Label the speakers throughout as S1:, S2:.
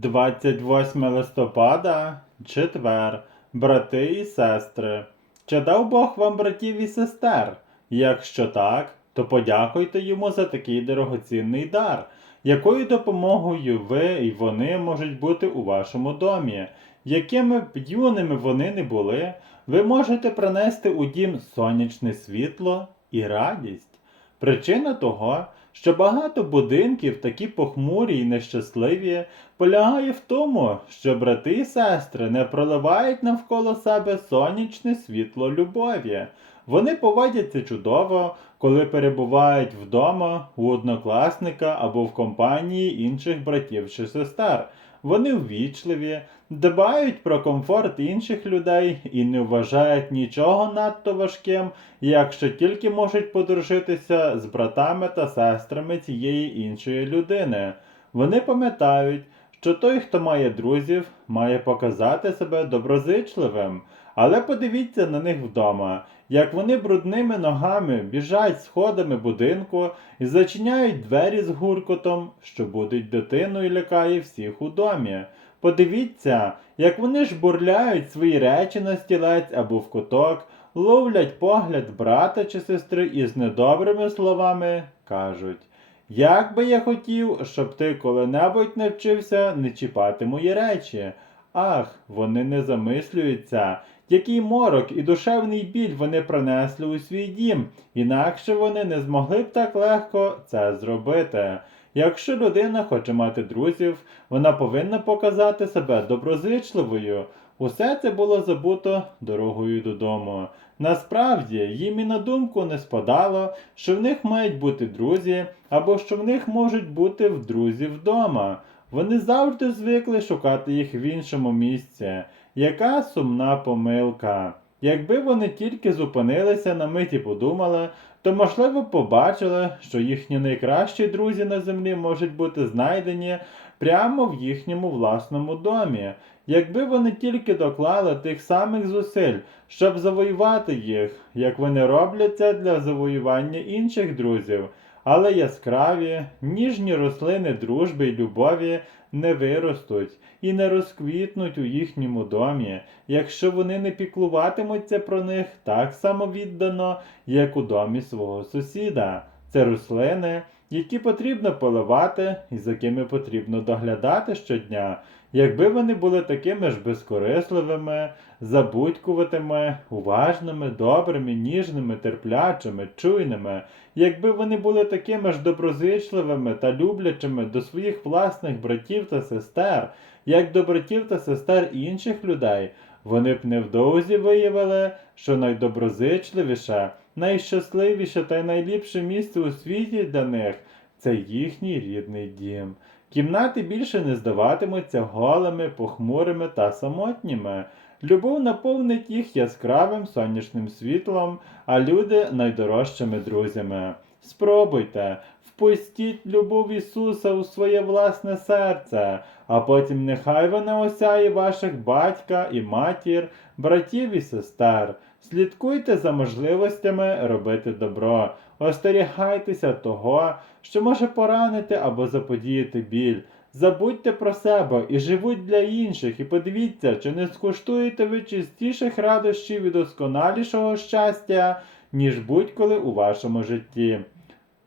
S1: 28 листопада, четвер, брати і сестри. Чи дав Бог вам братів і сестер? Якщо так, то подякуйте йому за такий дорогоцінний дар. Якою допомогою ви і вони можуть бути у вашому домі? Якими б юними вони не були, ви можете принести у дім сонячне світло і радість. Причина того, що багато будинків такі похмурі і нещасливі, полягає в тому, що брати і сестри не проливають навколо себе сонячне світло любові. Вони поводяться чудово, коли перебувають вдома у однокласника або в компанії інших братів чи сестер. Вони ввічливі, дбають про комфорт інших людей і не вважають нічого надто важким, якщо тільки можуть подружитися з братами та сестрами цієї іншої людини. Вони пам'ятають, що той, хто має друзів, має показати себе доброзичливим. Але подивіться на них вдома, як вони брудними ногами біжать сходами будинку і зачиняють двері з гуркотом, що будить дитину і лякає всіх у домі. Подивіться, як вони ж бурляють свої речі на стілець або в куток, ловлять погляд брата чи сестри і з недобрими словами кажуть. Як би я хотів, щоб ти коли-небудь навчився не чіпати мої речі. Ах, вони не замислюються, який морок і душевний біль вони принесли у свій дім, інакше вони не змогли б так легко це зробити. Якщо людина хоче мати друзів, вона повинна показати себе доброзичливою. Усе це було забуто дорогою додому. Насправді, їм і на думку не спадало, що в них мають бути друзі, або що в них можуть бути в друзі вдома. Вони завжди звикли шукати їх в іншому місці. Яка сумна помилка. Якби вони тільки зупинилися на мить і подумали, то можливо побачили, що їхні найкращі друзі на землі можуть бути знайдені прямо в їхньому власному домі. Якби вони тільки доклали тих самих зусиль, щоб завоювати їх, як вони роблять це для завоювання інших друзів. Але яскраві, ніжні рослини дружби й любові не виростуть і не розквітнуть у їхньому домі, якщо вони не піклуватимуться про них так само віддано, як у домі свого сусіда. Це рослини, які потрібно поливати і за якими потрібно доглядати щодня. Якби вони були такими ж безкорисливими, забудькуватими, уважними, добрими, ніжними, терплячими, чуйними, якби вони були такими ж доброзичливими та люблячими до своїх власних братів та сестер, як до братів та сестер інших людей, вони б невдовзі виявили, що найдоброзичливіше, найщасливіше та найліпше місце у світі для них це їхній рідний дім. Кімнати більше не здаватимуться голими, похмурими та самотніми. Любов наповнить їх яскравим сонячним світлом, а люди найдорожчими друзями. Спробуйте, впустіть любов Ісуса у своє власне серце, а потім нехай вона осяє ваших батька і матір, братів і сестер. Слідкуйте за можливостями робити добро, остерігайтеся того, що може поранити або заподіяти біль. Забудьте про себе і живуть для інших, і подивіться, чи не скуштуєте ви чистіших радощів і досконалішого щастя, ніж будь-коли у вашому житті.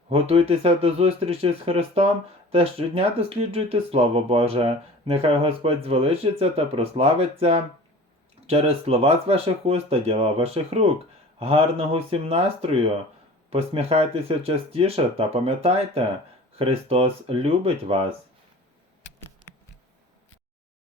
S1: Готуйтеся до зустрічі з Христом та щодня досліджуйте Слово Боже. Нехай Господь звеличиться та прославиться через слова з ваших уст та діла ваших рук. Гарного всім настрою! Посміхайтеся частіше та пам'ятайте, Христос любить вас.